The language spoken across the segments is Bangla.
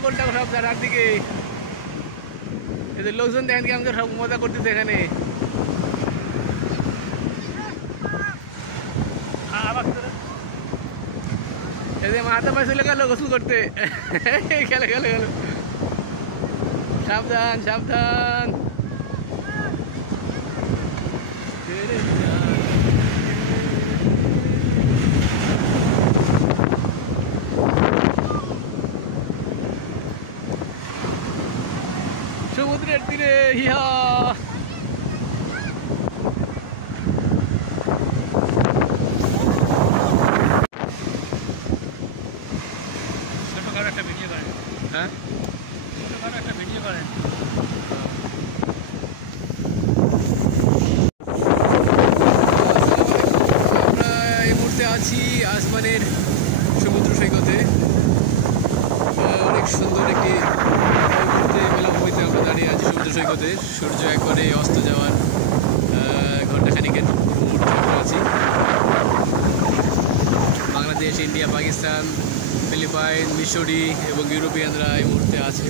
ছাগল টাগল সব রাত দিকে এদের লোকজন দেখেন কি আমাকে সব মজা করতেছে এখানে। এদের মাথা পায়ে চলে গেল গোসল করতে। খেলে খেলে গেল। সাবধান সাবধান। সমুদ্রের তীরে হিয়া একটা ভিডিও করেন। হ্যাঁ একটা ভিডিও করেন। আমরা এই মুহূর্তে আছি আসমানের সমুদ্র সৈকতে। অনেক সুন্দর একটি বেলাভূমিতে আমরা দাঁড়িয়ে আছি সমুদ্র সৈকতে। সূর্য একবারে অস্ত যাওয়ার ঘন্টাখানিকের মুহূর্তে আমরা আছি। বাংলাদেশ, ইন্ডিয়া, পাকিস্তান, ফিলিপাইন, মিশরি এবং ইউরোপিয়ানরা এই মুহূর্তে আছে।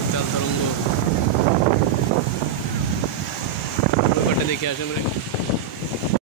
উচ্চাল তরঙ্গ দেখে আসে আমরা।